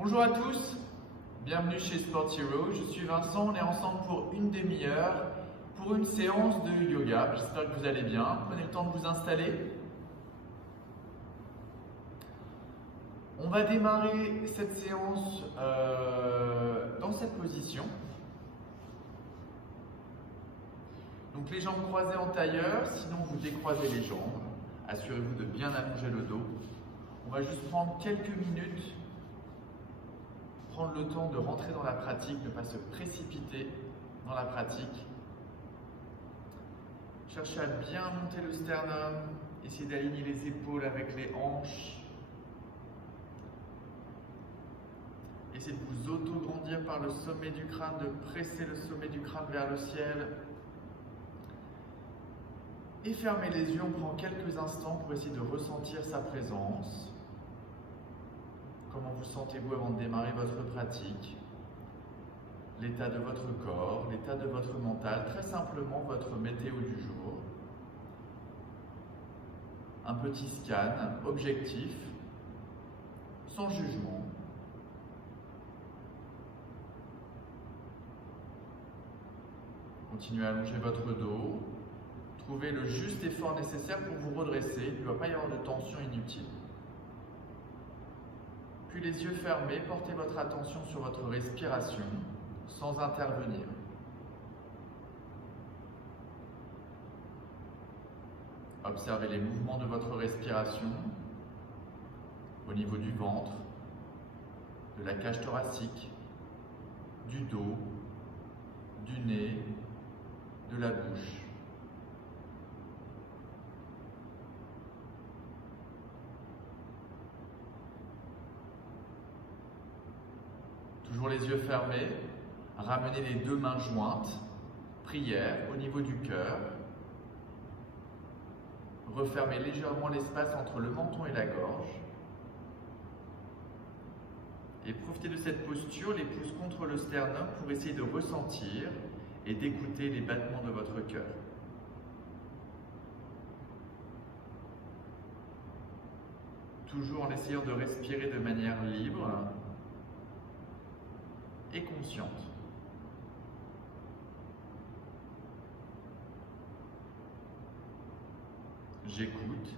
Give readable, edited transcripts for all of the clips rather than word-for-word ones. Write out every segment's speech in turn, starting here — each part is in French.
Bonjour à tous, bienvenue chez Sport Hero. Je suis Vincent, on est ensemble pour une demi-heure pour une séance de yoga. J'espère que vous allez bien. Prenez le temps de vous installer. On va démarrer cette séance dans cette position. Donc les jambes croisées en tailleur, sinon vous décroisez les jambes. Assurez-vous de bien allonger le dos. On va juste prendre quelques minutes, prendre le temps de rentrer dans la pratique, ne pas se précipiter dans la pratique. Cherchez à bien monter le sternum, essayez d'aligner les épaules avec les hanches. Essayez de vous auto-grandir par le sommet du crâne, de presser le sommet du crâne vers le ciel. Et fermez les yeux, on prend quelques instants pour essayer de ressentir sa présence. Comment vous sentez-vous avant de démarrer votre pratique? L'état de votre corps, l'état de votre mental, très simplement votre météo du jour. Un petit scan objectif, sans jugement. Continuez à allonger votre dos. Trouvez le juste effort nécessaire pour vous redresser. Il ne doit pas y avoir de tension inutile. Puis les yeux fermés, portez votre attention sur votre respiration sans intervenir. Observez les mouvements de votre respiration au niveau du ventre, de la cage thoracique, du dos, du nez, de la bouche. Toujours les yeux fermés, ramenez les deux mains jointes, prière au niveau du cœur. Refermez légèrement l'espace entre le menton et la gorge. Et profitez de cette posture, les pouces contre le sternum, pour essayer de ressentir et d'écouter les battements de votre cœur. Toujours en essayant de respirer de manière libre et consciente. J'écoute,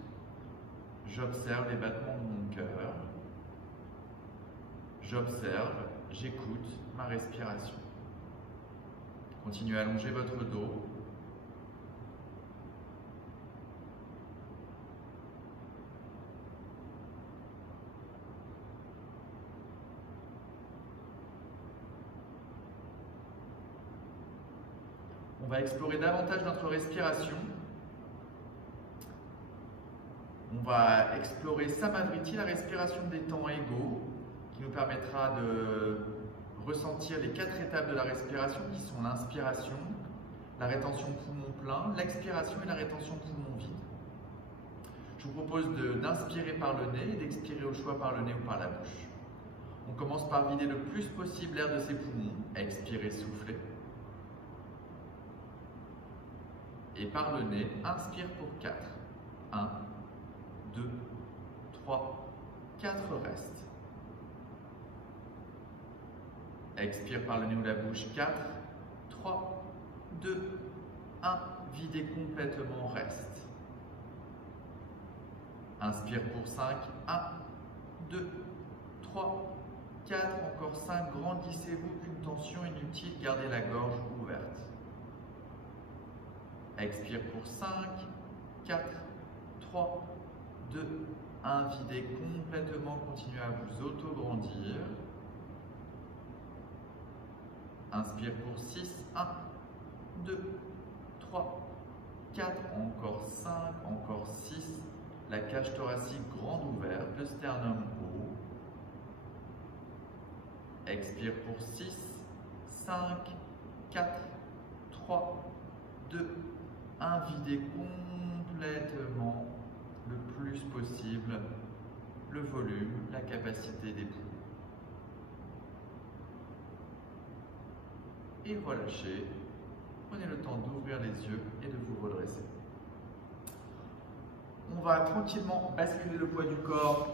j'observe les battements de mon cœur, j'observe, j'écoute ma respiration. Continuez à allonger votre dos. On va explorer davantage notre respiration. On va explorer Samavriti, la respiration des temps égaux, qui nous permettra de ressentir les 4 étapes de la respiration, qui sont l'inspiration, la rétention poumon plein, l'expiration et la rétention poumon vide. Je vous propose d'inspirer par le nez et d'expirer au choix par le nez ou par la bouche. On commence par vider le plus possible l'air de ses poumons. Expirez, soufflez. Et par le nez, inspire pour 4. 1, 2, 3, 4, reste. Expire par le nez ou la bouche, 4, 3, 2, 1, videz complètement, reste. Inspire pour 5, 1, 2, 3, 4, encore 5, grandissez-vous, aucune tension inutile, gardez la gorge ouverte. Expire pour 5, 4, 3, 2, 1, videz complètement, continuez à vous auto-grandir. Inspire pour 6, 1, 2, 3, 4, encore 5, encore 6. La cage thoracique grande ouverte, le sternum haut. Expire pour 6, 5, 4, 3, 2, 1, videz complètement, le plus possible, le volume, la capacité des poumons. Et relâchez. Prenez le temps d'ouvrir les yeux et de vous redresser. On va tranquillement basculer le poids du corps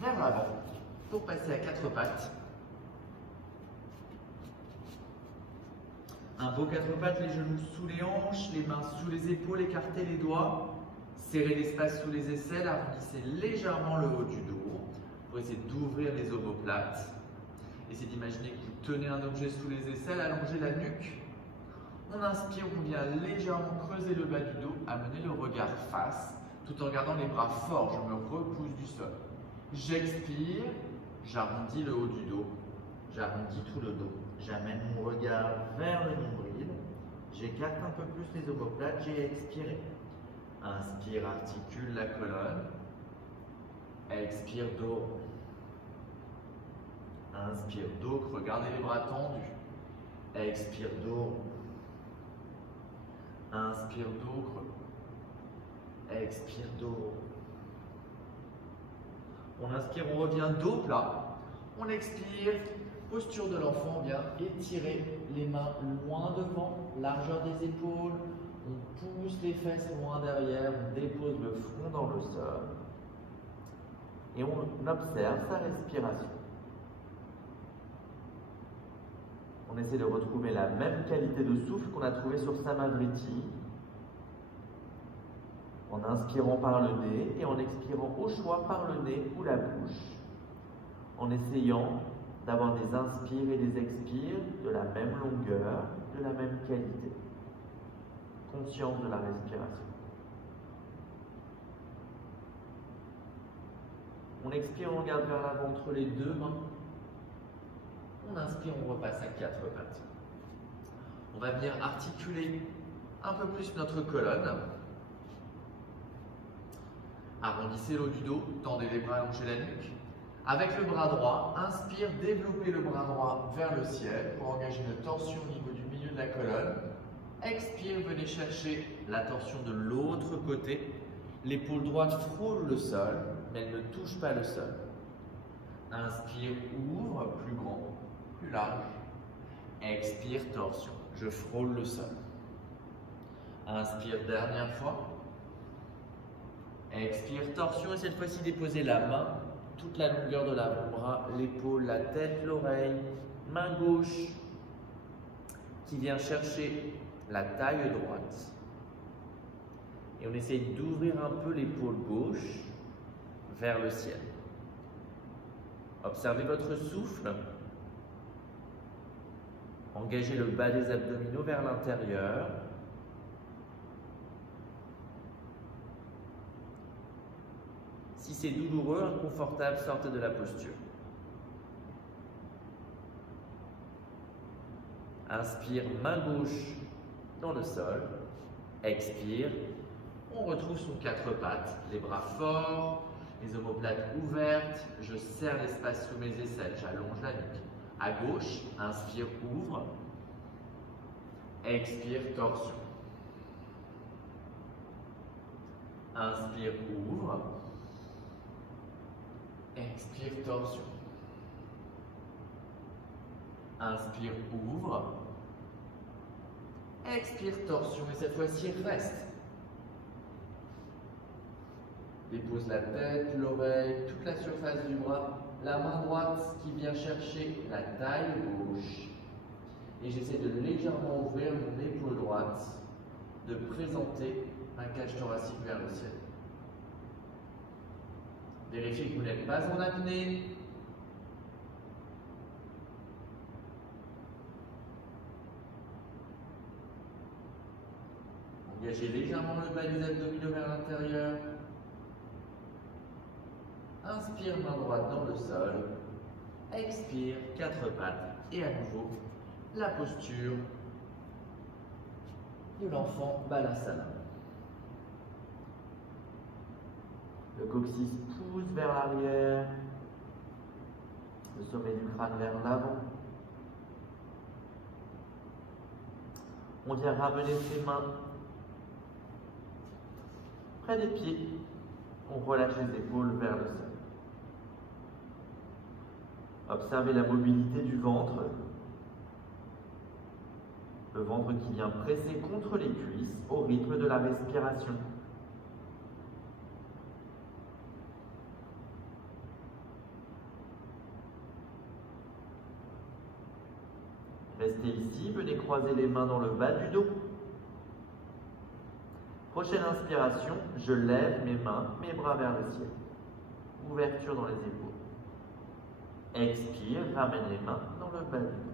vers l'avant. pour passer à quatre pattes. Un beau quatre pattes, les genoux sous les hanches, les mains sous les épaules, écartez les doigts, serrez l'espace sous les aisselles, arrondissez légèrement le haut du dos pour essayer d'ouvrir les omoplates. Essayez d'imaginer que vous tenez un objet sous les aisselles, allongez la nuque. On inspire, on vient légèrement creuser le bas du dos, amener le regard face, tout en gardant les bras forts. Je me repousse du sol. J'expire, j'arrondis le haut du dos, j'arrondis tout le dos. J'amène mon regard vers le nombril, j'écarte un peu plus les omoplates, j'ai expiré. Inspire, articule la colonne. Expire, dos. Inspire, dos, regardez les bras tendus. Expire, dos. Inspire, dos, creux. Expire, dos. On inspire, on revient dos plat. On expire. Posture de l'enfant, on vient étirer les mains loin devant, largeur des épaules, on pousse les fesses loin derrière, on dépose le front dans le sol et on observe sa respiration. On essaie de retrouver la même qualité de souffle qu'on a trouvé sur Samavriti en inspirant par le nez et en expirant au choix par le nez ou la bouche, en essayant d'avoir des inspires et des expires de la même longueur, de la même qualité. Conscience de la respiration. On expire, on regarde vers l'avant entre les deux mains. On inspire, on repasse à quatre pattes. On va venir articuler un peu plus notre colonne. Arrondissez le haut du dos, tendez les bras, allongez la nuque. Avec le bras droit, inspire, développez le bras droit vers le ciel pour engager une torsion au niveau du milieu de la colonne. Expire, venez chercher la torsion de l'autre côté. L'épaule droite frôle le sol, mais elle ne touche pas le sol. Inspire, ouvre, plus grand, plus large. Expire, torsion. Je frôle le sol. Inspire, dernière fois. Expire, torsion. Et cette fois-ci, déposez la main toute la longueur de l'avant-bras, l'épaule, la tête, l'oreille, main gauche qui vient chercher la taille droite. Et on essaye d'ouvrir un peu l'épaule gauche vers le ciel. Observez votre souffle. Engagez le bas des abdominaux vers l'intérieur. Si c'est douloureux, inconfortable, sortez de la posture. Inspire, main gauche dans le sol. Expire. On retrouve son quatre pattes. Les bras forts, les omoplates ouvertes. Je serre l'espace sous mes aisselles. J'allonge la nuque. À gauche, inspire, ouvre. Expire, torsion. Inspire, ouvre. Expire, torsion. Inspire, ouvre. Expire, torsion. Et cette fois-ci, reste. Dépose la tête, l'oreille, toute la surface du bras. La main droite qui vient chercher la taille gauche. Et j'essaie de légèrement ouvrir mon épaule droite, de présenter ma cage thoracique vers le ciel. Vérifiez que vous n'êtes pas en apnée. Engagez légèrement le bas des abdominaux vers l'intérieur. Inspire, main droite dans le sol. Expire, quatre pattes. Et à nouveau, la posture de l'enfant Balasana. Le coccyx pousse vers l'arrière, le sommet du crâne vers l'avant. On vient ramener ses mains près des pieds. On relâche les épaules vers le sol. Observez la mobilité du ventre. Le ventre qui vient presser contre les cuisses au rythme de la respiration. Restez ici, venez croiser les mains dans le bas du dos. Prochaine inspiration, je lève mes mains, mes bras vers le ciel. Ouverture dans les épaules. Expire, ramène les mains dans le bas du dos.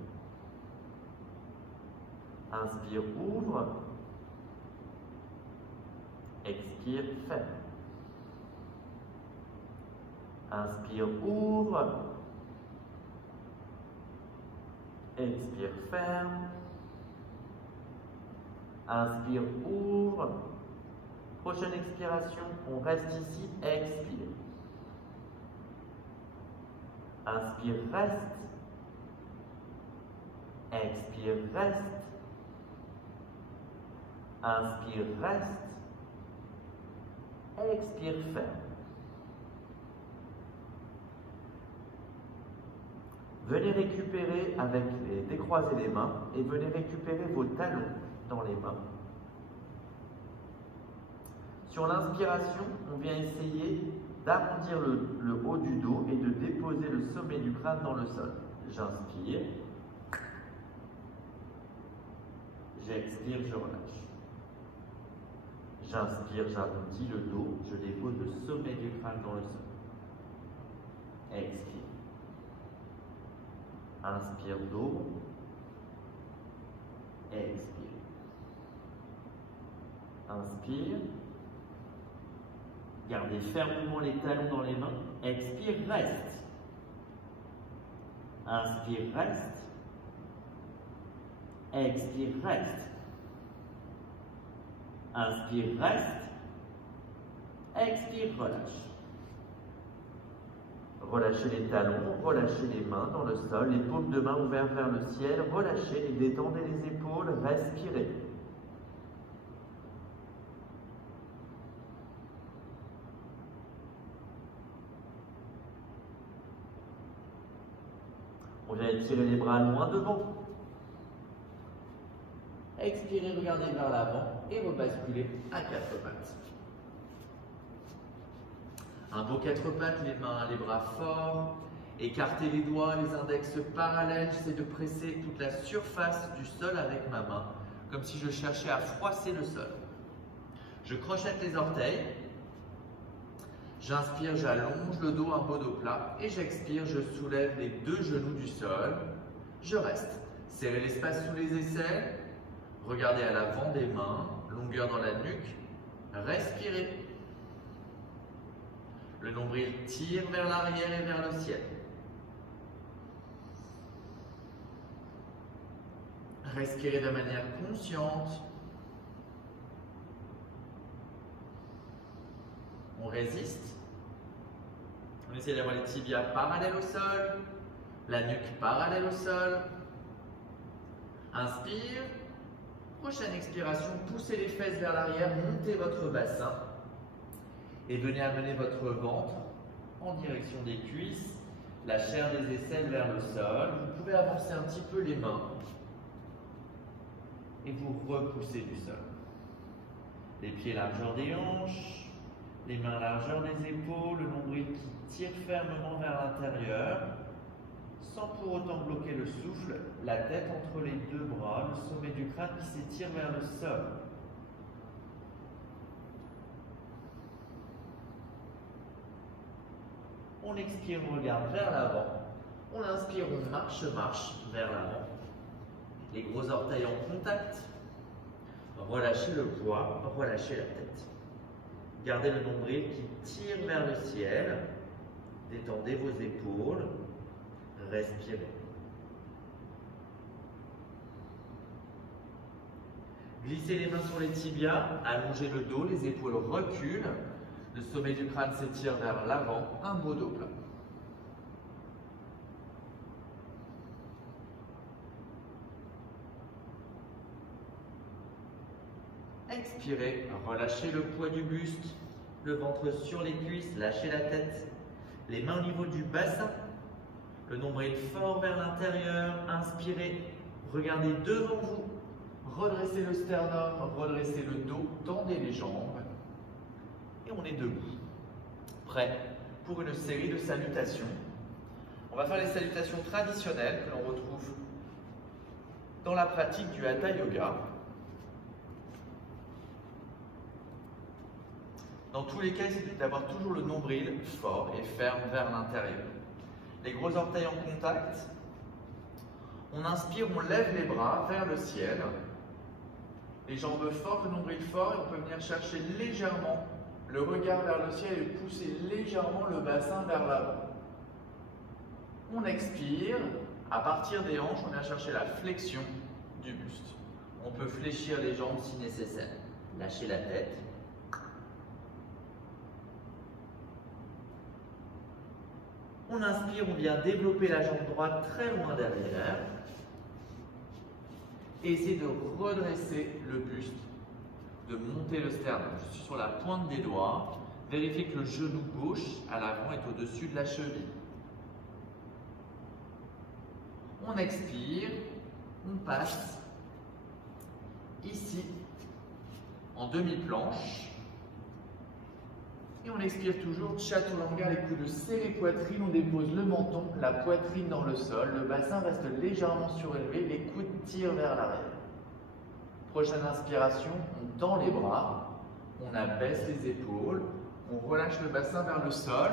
Inspire, ouvre. Expire, ferme. Inspire, ouvre. Expire, ferme. Inspire, ouvre. Prochaine expiration, on reste ici, expire. Inspire, reste. Expire, reste. Inspire, reste. Expire, ferme. Venez récupérer avec les décroiser les mains et venez récupérer vos talons dans les mains. Sur l'inspiration, on vient essayer d'arrondir le haut du dos et de déposer le sommet du crâne dans le sol. J'inspire. J'expire, je relâche. J'inspire, j'arrondis le dos, je dépose le sommet du crâne dans le sol. Expire. Inspire, dos. Expire. Inspire. Gardez fermement les talons dans les mains. Expire, reste. Inspire, reste. Expire, reste. Inspire, reste. Expire, relâche. Relâchez les talons, relâchez les mains dans le sol, les paumes de main ouvertes vers le ciel. Relâchez et détendez les épaules. Respirez. On vient étirer les bras loin devant. Expirez, regardez vers l'avant et rebasculez à quatre pattes. Un beau quatre pattes, les mains, les bras forts. Écartez les doigts, les index parallèles. J'essaie de presser toute la surface du sol avec ma main, comme si je cherchais à froisser le sol. Je crochette les orteils. J'inspire, j'allonge le dos, un beau dos plat. Et j'expire, je soulève les deux genoux du sol. Je reste. Serrez l'espace sous les aisselles. Regardez à l'avant des mains, longueur dans la nuque. Respirez. Le nombril tire vers l'arrière et vers le ciel. Respirez de manière consciente. On résiste. On essaie d'avoir les tibias parallèles au sol, la nuque parallèle au sol. Inspire. Prochaine expiration, poussez les fesses vers l'arrière, montez votre bassin. Et venez amener votre ventre en direction des cuisses, la chair des aisselles vers le sol. Vous pouvez avancer un petit peu les mains et vous repoussez du sol. Les pieds largeur des hanches, les mains largeur des épaules, le nombril qui tire fermement vers l'intérieur, sans pour autant bloquer le souffle, la tête entre les deux bras, le sommet du crâne qui s'étire vers le sol. On expire, on regarde vers l'avant. On inspire, on marche vers l'avant. Les gros orteils en contact. Relâchez le poids, relâchez la tête. Gardez le nombril qui tire vers le ciel. Détendez vos épaules. Respirez. Glissez les mains sur les tibias, allongez le dos, les épaules reculent. Le sommet du crâne s'étire vers l'avant, un beau dos plat. Expirez, relâchez le poids du buste, le ventre sur les cuisses, lâchez la tête, les mains au niveau du bassin, le nombril fort vers l'intérieur. Inspirez, regardez devant vous, redressez le sternum, redressez le dos, tendez les jambes. Et on est debout, prêt pour une série de salutations. On va faire les salutations traditionnelles que l'on retrouve dans la pratique du Hatha Yoga. Dans tous les cas, c'est d'avoir toujours le nombril fort et ferme vers l'intérieur. Les gros orteils en contact. On inspire, on lève les bras vers le ciel. Les jambes fortes, le nombril fort, et on peut venir chercher légèrement le regard vers le ciel et pousser légèrement le bassin vers l'avant. On expire. À partir des hanches, on vient chercher la flexion du buste. On peut fléchir les jambes si nécessaire. Lâcher la tête. On inspire, on vient développer la jambe droite très loin derrière. Et essayer de redresser le buste, de monter le sternum. Je suis sur la pointe des doigts. Vérifiez que le genou gauche à l'avant est au-dessus de la cheville. On expire, on passe ici en demi-planche. Et on expire toujours, Chaturanga, les coudes serrés poitrine, on dépose le menton, la poitrine dans le sol, le bassin reste légèrement surélevé, les coudes tirent vers l'arrière. Prochaine inspiration, on tend les bras, on abaisse les épaules, on relâche le bassin vers le sol,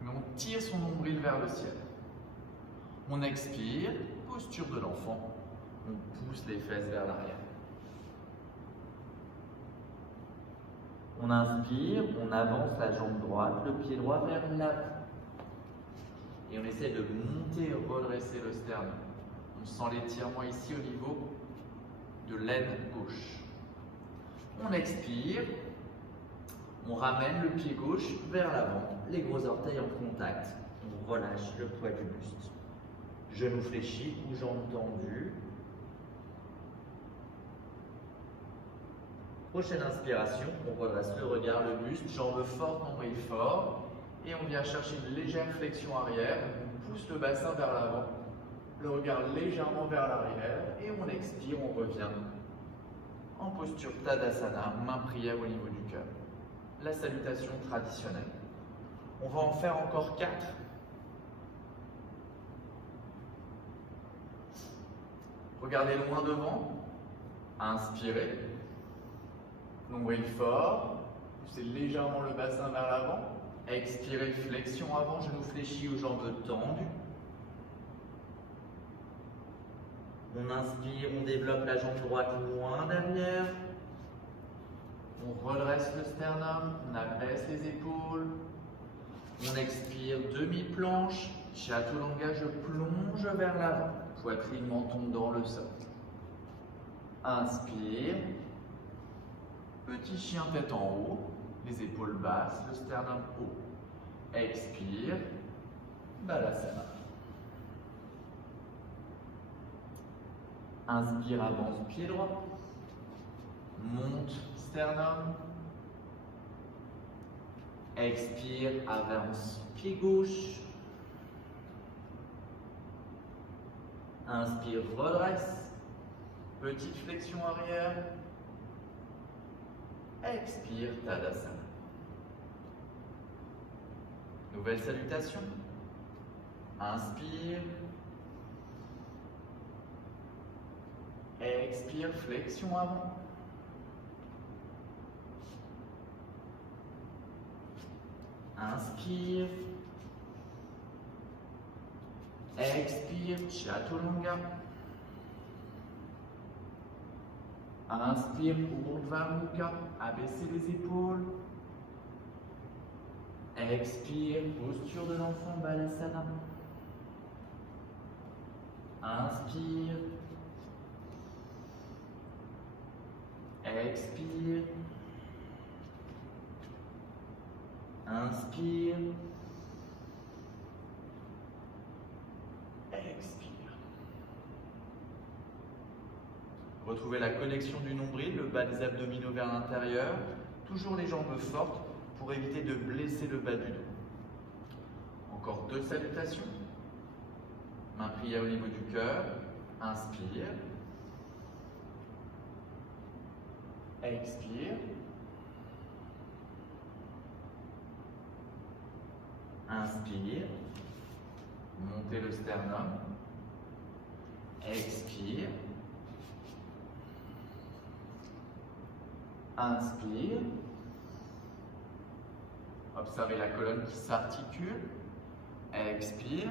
mais on tire son nombril vers le ciel. On expire, posture de l'enfant, on pousse les fesses vers l'arrière. On inspire, on avance la jambe droite, le pied droit vers l'avant. Et on essaie de monter et redresser le sternum. On sent l'étirement ici au niveau de l'aine gauche. On expire, on ramène le pied gauche vers l'avant, les gros orteils en contact. On relâche le poids du buste. Genoux fléchis ou jambes tendues. Prochaine inspiration, on redresse le regard, le buste, jambes fortes, nombril fort. Et on vient chercher une légère flexion arrière. On pousse le bassin vers l'avant, le regard légèrement vers l'arrière. Et on expire, on revient en posture Tadasana, main prière au niveau du cœur. La salutation traditionnelle. On va en faire encore 4. Regardez loin devant. Inspirez. Nombril fort, poussez légèrement le bassin vers l'avant. Expirez, flexion avant, genoux fléchis aux jambes tendues. On inspire, on développe la jambe droite loin derrière. On redresse le sternum, on abaisse les épaules. On expire, demi-planche. Chaturanga, je plonge vers l'avant. Poitrine, menton dans le sol. Inspire. Petit chien tête en haut, les épaules basses, le sternum haut. Expire, Balasana. Inspire, avance pied droit. Monte sternum. Expire, avance pied gauche. Inspire, redresse. Petite flexion arrière. Expire, Tadasana. Nouvelle salutation. Inspire. Expire, flexion avant. Inspire. Expire, Chaturanga. Inspire, Urdhva Mukha, abaissez les épaules. Expire, posture de l'enfant, Balasana. Inspire. Expire. Inspire. Expire. Retrouvez la connexion du nombril, le bas des abdominaux vers l'intérieur. Toujours les jambes fortes pour éviter de blesser le bas du dos. Encore 2 salutations. Main prière au niveau du cœur. Inspire. Expire. Inspire. Montez le sternum. Expire. Inspire. Observez la colonne qui s'articule. Expire.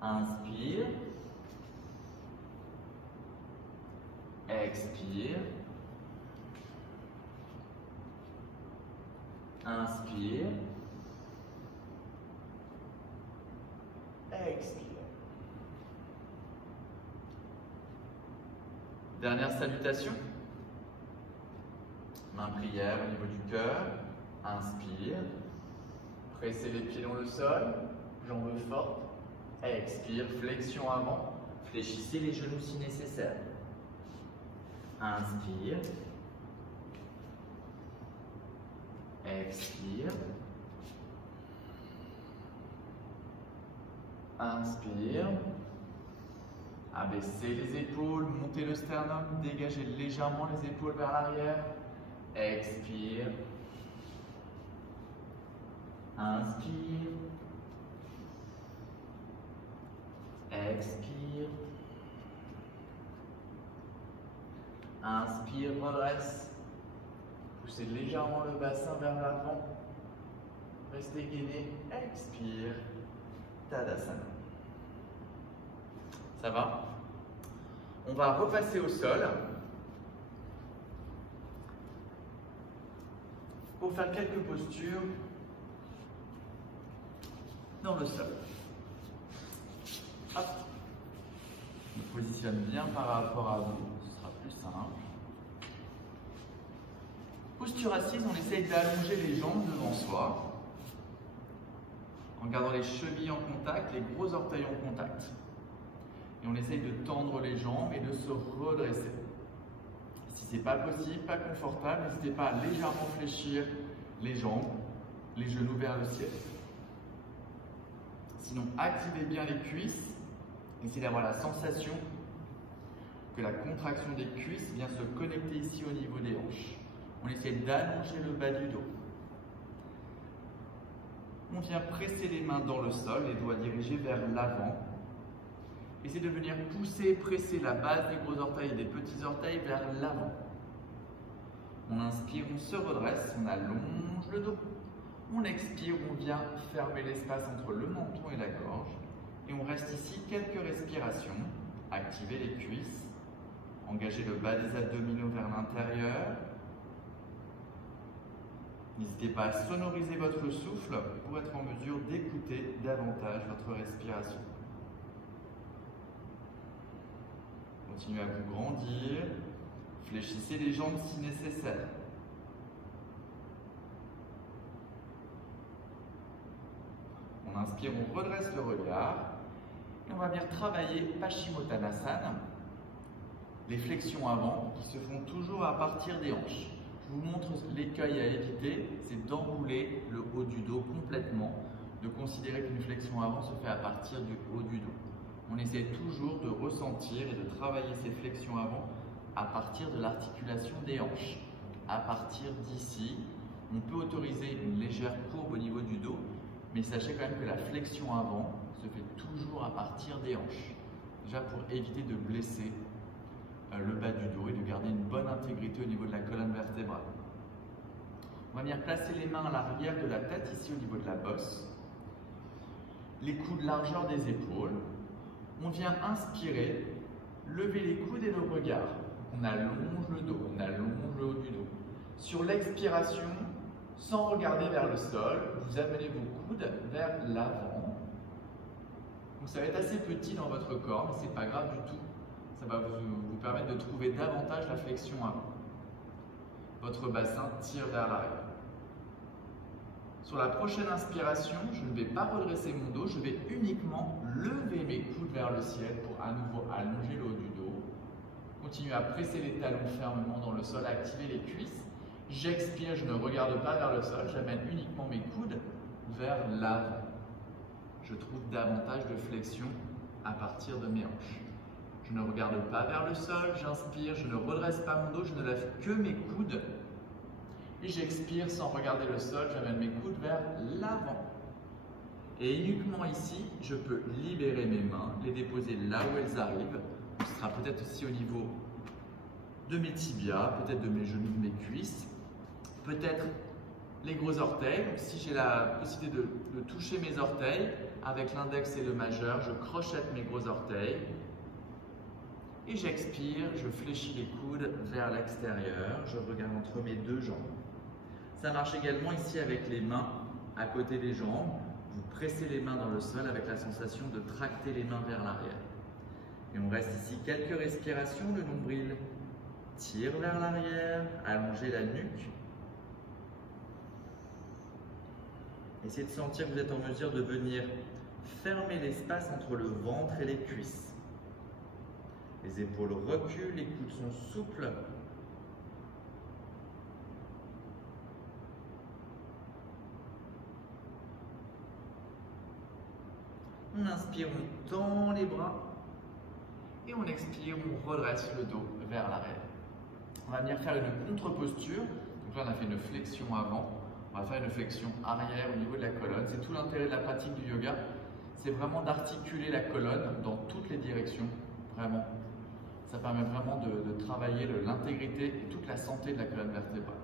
Inspire. Expire. Inspire. Expire. Dernière salutation. Main prière au niveau du cœur. Inspire. Pressez les pieds dans le sol. Jambes fortes. Expire. Flexion avant. Fléchissez les genoux si nécessaire. Inspire. Expire. Inspire. Abaissez les épaules, montez le sternum, dégagez légèrement les épaules vers l'arrière. Expire. Inspire. Expire. Inspire, redresse. Poussez légèrement le bassin vers l'avant. Restez gainé. Expire. Tadasana. Ça va? On va repasser au sol pour faire quelques postures dans le sol. Hop. Je me positionne bien par rapport à vous, ce sera plus simple. Posture assise, on essaye d'allonger les jambes devant soi en gardant les chevilles en contact, les gros orteils en contact. Et on essaye de tendre les jambes et de se redresser. Si ce n'est pas possible, pas confortable, n'hésitez pas à légèrement fléchir les jambes, les genoux vers le ciel. Sinon, activez bien les cuisses. Essayez d'avoir la sensation que la contraction des cuisses vient se connecter ici au niveau des hanches. On essaie d'allonger le bas du dos. On vient presser les mains dans le sol, les doigts dirigés vers l'avant. Essayez de venir pousser, presser la base des gros orteils et des petits orteils vers l'avant. On inspire, on se redresse, on allonge le dos. On expire, on vient fermer l'espace entre le menton et la gorge. Et on reste ici quelques respirations. Activez les cuisses. Engagez le bas des abdominaux vers l'intérieur. N'hésitez pas à sonoriser votre souffle pour être en mesure d'écouter davantage votre respiration. Continuez à vous grandir. Fléchissez les jambes si nécessaire. On inspire, on redresse le regard. Et on va venir travailler Paschimottanasana, les flexions avant qui se font toujours à partir des hanches. Je vous montre l'écueil à éviter, c'est d'enrouler le haut du dos complètement, de considérer qu'une flexion avant se fait à partir du haut du dos. On essaie toujours de ressentir et de travailler ces flexions avant à partir de l'articulation des hanches. À partir d'ici, on peut autoriser une légère courbe au niveau du dos, mais sachez quand même que la flexion avant se fait toujours à partir des hanches. Déjà pour éviter de blesser le bas du dos et de garder une bonne intégrité au niveau de la colonne vertébrale. On va venir placer les mains à l'arrière de la tête, ici au niveau de la bosse. Les coudes largeur des épaules. On vient inspirer, lever les coudes et le regard. On allonge le dos, on allonge le haut du dos. Sur l'expiration, sans regarder vers le sol, vous amenez vos coudes vers l'avant. Donc ça va être assez petit dans votre corps, mais ce n'est pas grave du tout. Ça va vous permettre de trouver davantage la flexion avant. Votre bassin tire vers l'arrière. Sur la prochaine inspiration, je ne vais pas redresser mon dos, je vais uniquement lever mes coudes vers le ciel pour à nouveau allonger le haut du dos. Continuez à presser les talons fermement dans le sol, à activer les cuisses. J'expire, je ne regarde pas vers le sol, j'amène uniquement mes coudes vers l'avant. Je trouve davantage de flexion à partir de mes hanches. Je ne regarde pas vers le sol, j'inspire, je ne redresse pas mon dos, je ne lève que mes coudes. Et j'expire sans regarder le sol, j'amène mes coudes vers l'avant. Et uniquement ici, je peux libérer mes mains, les déposer là où elles arrivent. Ce sera sera peut-être aussi au niveau de mes tibias, peut-être de mes genoux, de mes cuisses, peut-être les gros orteils. Donc si j'ai la possibilité de toucher mes orteils, avec l'index et le majeur, je crochette mes gros orteils. Et j'expire, je fléchis les coudes vers l'extérieur, je regarde entre mes deux jambes. Ça marche également ici avec les mains à côté des jambes. Vous pressez les mains dans le sol avec la sensation de tracter les mains vers l'arrière. Et on reste ici quelques respirations, le nombril tire vers l'arrière, allongez la nuque. Essayez de sentir que vous êtes en mesure de venir fermer l'espace entre le ventre et les cuisses. Les épaules reculent, les coudes sont souples. On inspire, on tend les bras. Et on expire, on redresse le dos vers l'arrière. On va venir faire une contre-posture. Donc là, on a fait une flexion avant. On va faire une flexion arrière au niveau de la colonne. C'est tout l'intérêt de la pratique du yoga. C'est vraiment d'articuler la colonne dans toutes les directions. Vraiment. Ça permet vraiment de travailler l'intégrité et toute la santé de la colonne vertébrale.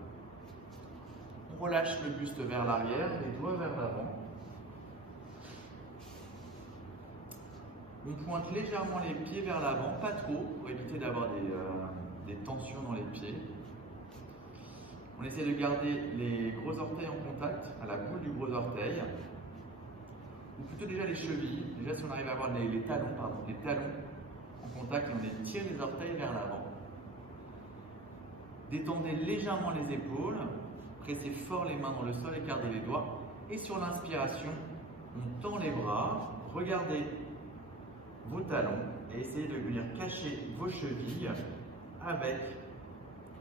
On relâche le buste vers l'arrière, les doigts vers l'avant. On pointe légèrement les pieds vers l'avant, pas trop, pour éviter d'avoir des tensions dans les pieds. On essaie de garder les gros orteils en contact à la boule du gros orteil, ou plutôt déjà les chevilles. Déjà si on arrive à avoir les talons en contact, et on étire les orteils vers l'avant. Détendez légèrement les épaules, pressez fort les mains dans le sol, écartez les doigts. Et sur l'inspiration, on tend les bras, regardez vos talons et essayez de venir cacher vos chevilles avec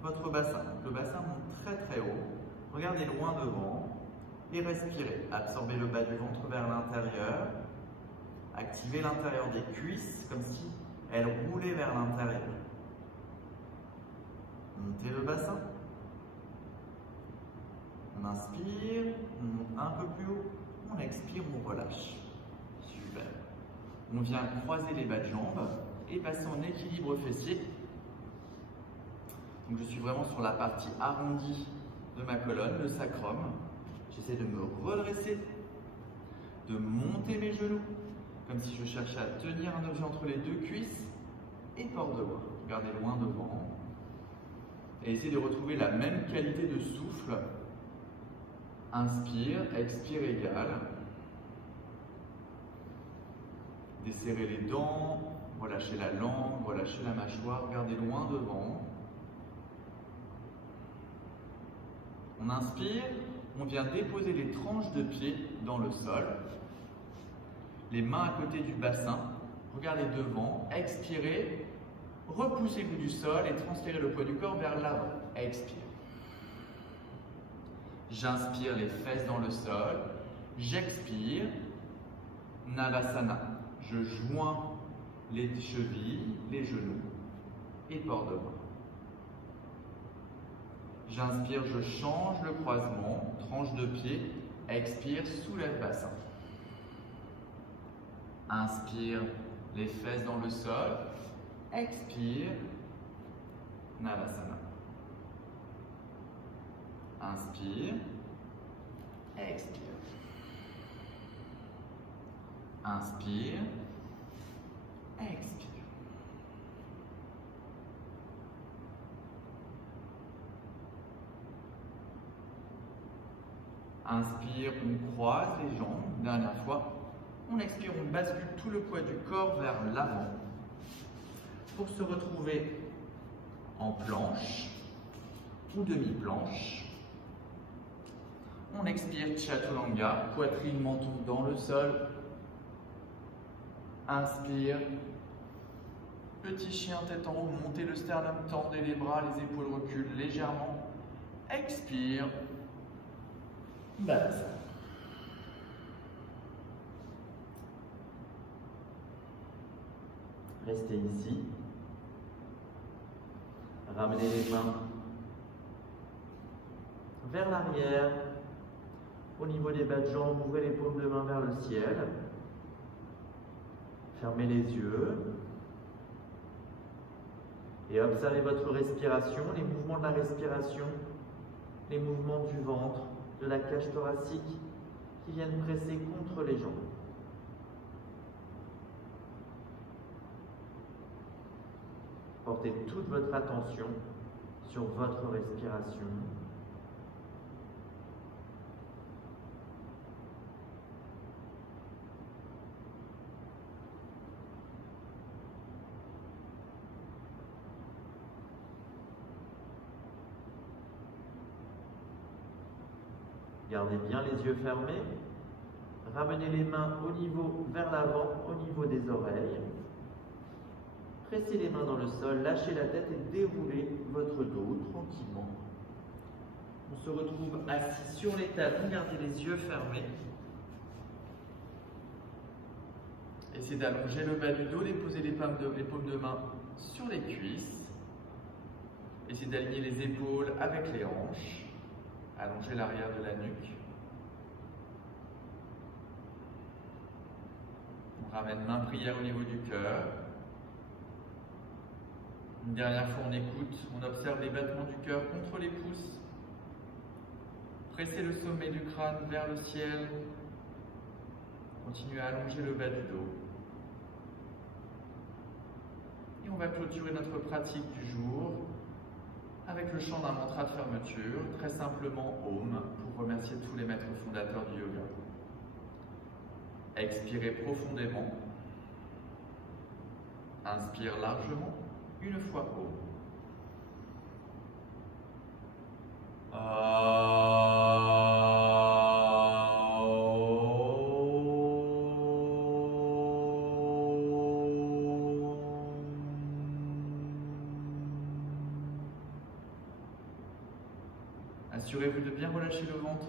votre bassin. Le bassin monte très très haut. Regardez loin devant et respirez. Absorbez le bas du ventre vers l'intérieur. Activez l'intérieur des cuisses comme si elles roulaient vers l'intérieur. Montez le bassin. On inspire, on monte un peu plus haut. On expire, on relâche. Super. On vient croiser les bas de jambes et passer en équilibre fessier. Donc je suis vraiment sur la partie arrondie de ma colonne, le sacrum. J'essaie de me redresser, de monter mes genoux, comme si je cherchais à tenir un objet entre les deux cuisses et porte de bras. Regardez loin devant. Et essayez de retrouver la même qualité de souffle. Inspire, expire égal. Desserrez les dents, relâchez la langue, relâchez la mâchoire, regardez loin devant. On inspire, on vient déposer les tranches de pieds dans le sol. Les mains à côté du bassin, regardez devant, expirez, repoussez le bout du sol et transférez le poids du corps vers l'avant. Expire. J'inspire les fesses dans le sol, j'expire, Navasana. Je joins les chevilles, les genoux et port de bras. J'inspire, je change le croisement, tranche de pied, expire, soulève bassin. Inspire, les fesses dans le sol, expire, Navasana. Inspire, expire. Inspire, expire. Inspire, on croise les jambes, dernière fois. On expire, on bascule tout le poids du corps vers l'avant pour se retrouver en planche ou demi-planche. On expire, Chaturanga, poitrine, menton dans le sol. Inspire, petit chien tête en haut, montez le sternum, tendez les bras, les épaules reculent légèrement. Expire, bassin. Restez ici. Ramenez les mains vers l'arrière. Au niveau des bas de jambes, ouvrez les paumes de main vers le ciel. Fermez les yeux. Et observez votre respiration, les mouvements de la respiration, les mouvements du ventre, de la cage thoracique qui viennent presser contre les jambes. Portez toute votre attention sur votre respiration. Gardez bien les yeux fermés. Ramenez les mains au niveau vers l'avant, au niveau des oreilles. Pressez les mains dans le sol, lâchez la tête et déroulez votre dos tranquillement. On se retrouve assis sur les talons, gardez les yeux fermés. Essayez d'allonger le bas du dos, déposez les paumes de main sur les cuisses. Essayez d'aligner les épaules avec les hanches. Allongez l'arrière de la nuque. On ramène main prière au niveau du cœur. Une dernière fois, on écoute, on observe les battements du cœur contre les pouces. Pressez le sommet du crâne vers le ciel. Continuez à allonger le bas du dos. Et on va clôturer notre pratique du jour avec le chant d'un mantra de fermeture, très simplement Om, pour remercier tous les maîtres fondateurs du yoga. Expirez profondément. Inspire largement. Une fois Om. Assurez-vous de bien relâcher le ventre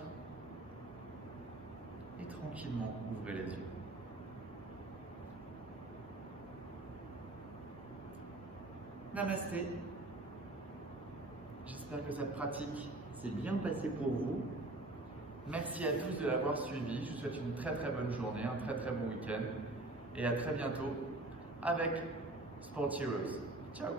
et tranquillement ouvrez les yeux. Namasté. J'espère que cette pratique s'est bien passée pour vous. Merci à tous de l'avoir suivi. Je vous souhaite une très bonne journée, un très bon week-end et à très bientôt avec Sport Heroes. Ciao.